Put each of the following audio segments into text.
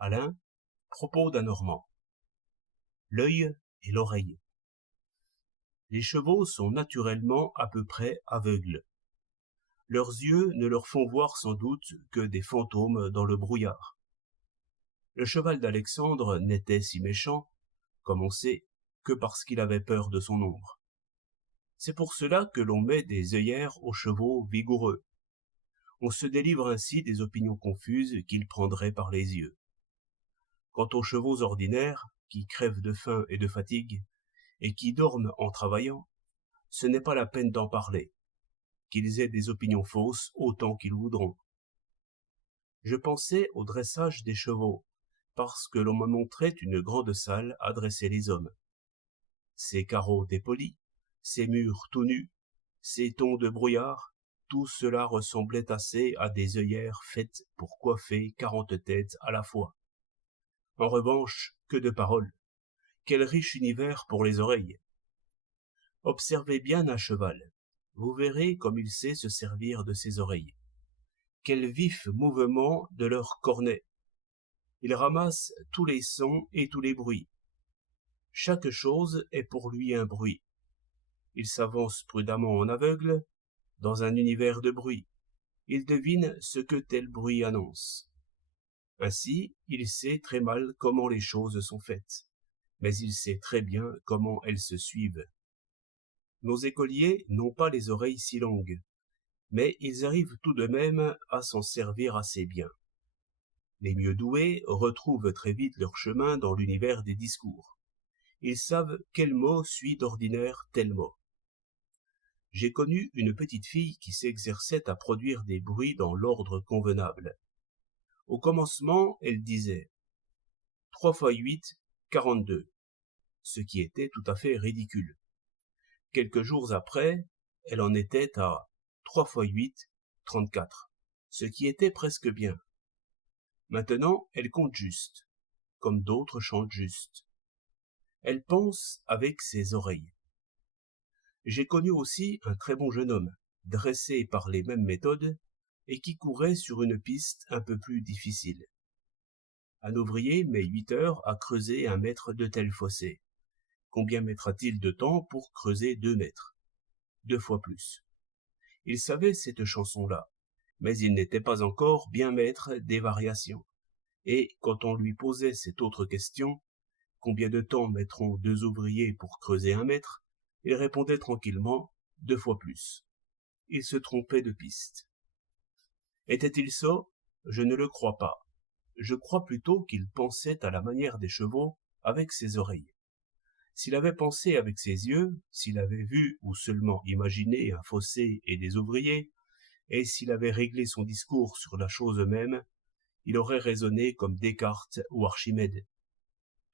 Alain, propos d'un Normand. L'œil et l'oreille. Les chevaux sont naturellement à peu près aveugles. Leurs yeux ne leur font voir sans doute que des fantômes dans le brouillard. Le cheval d'Alexandre n'était si méchant, comme on sait, que parce qu'il avait peur de son ombre. C'est pour cela que l'on met des œillères aux chevaux vigoureux. On se délivre ainsi des opinions confuses qu'ils prendraient par les yeux. Quant aux chevaux ordinaires, qui crèvent de faim et de fatigue, et qui dorment en travaillant, ce n'est pas la peine d'en parler, qu'ils aient des opinions fausses autant qu'ils voudront. Je pensais au dressage des chevaux, parce que l'on me montrait une grande salle à dresser les hommes. Ces carreaux dépolis, ces murs tout nus, ces tons de brouillard, tout cela ressemblait assez à des œillères faites pour coiffer 40 têtes à la fois. En revanche, que de paroles! Quel riche univers pour les oreilles! Observez bien un cheval, vous verrez comme il sait se servir de ses oreilles. Quel vif mouvement de leurs cornets! Il ramasse tous les sons et tous les bruits. Chaque chose est pour lui un bruit. Il s'avance prudemment en aveugle, dans un univers de bruit. Il devine ce que tel bruit annonce. Ainsi, il sait très mal comment les choses sont faites, mais il sait très bien comment elles se suivent. Nos écoliers n'ont pas les oreilles si longues, mais ils arrivent tout de même à s'en servir assez bien. Les mieux doués retrouvent très vite leur chemin dans l'univers des discours. Ils savent quel mot suit d'ordinaire tel mot. J'ai connu une petite fille qui s'exerçait à produire des bruits dans l'ordre convenable. Au commencement, elle disait 3 x 8, 42, ce qui était tout à fait ridicule. Quelques jours après, elle en était à 3 x 8, 34, ce qui était presque bien. Maintenant, elle compte juste, comme d'autres chantent juste. Elle pense avec ses oreilles. J'ai connu aussi un très bon jeune homme, dressé par les mêmes méthodes, et qui courait sur une piste un peu plus difficile. Un ouvrier met 8 heures à creuser 1 mètre de tel fossé. Combien mettra-t-il de temps pour creuser 2 mètres? 2 fois plus. Il savait cette chanson-là, mais il n'était pas encore bien maître des variations. Et quand on lui posait cette autre question, combien de temps mettront 2 ouvriers pour creuser 1 mètre, il répondait tranquillement 2 fois plus. Il se trompait de piste. Était-il sot? Je ne le crois pas. Je crois plutôt qu'il pensait à la manière des chevaux avec ses oreilles. S'il avait pensé avec ses yeux, s'il avait vu ou seulement imaginé un fossé et des ouvriers, et s'il avait réglé son discours sur la chose même, il aurait raisonné comme Descartes ou Archimède.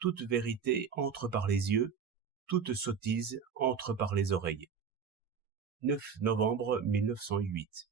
Toute vérité entre par les yeux, toute sottise entre par les oreilles. 9 novembre 1908.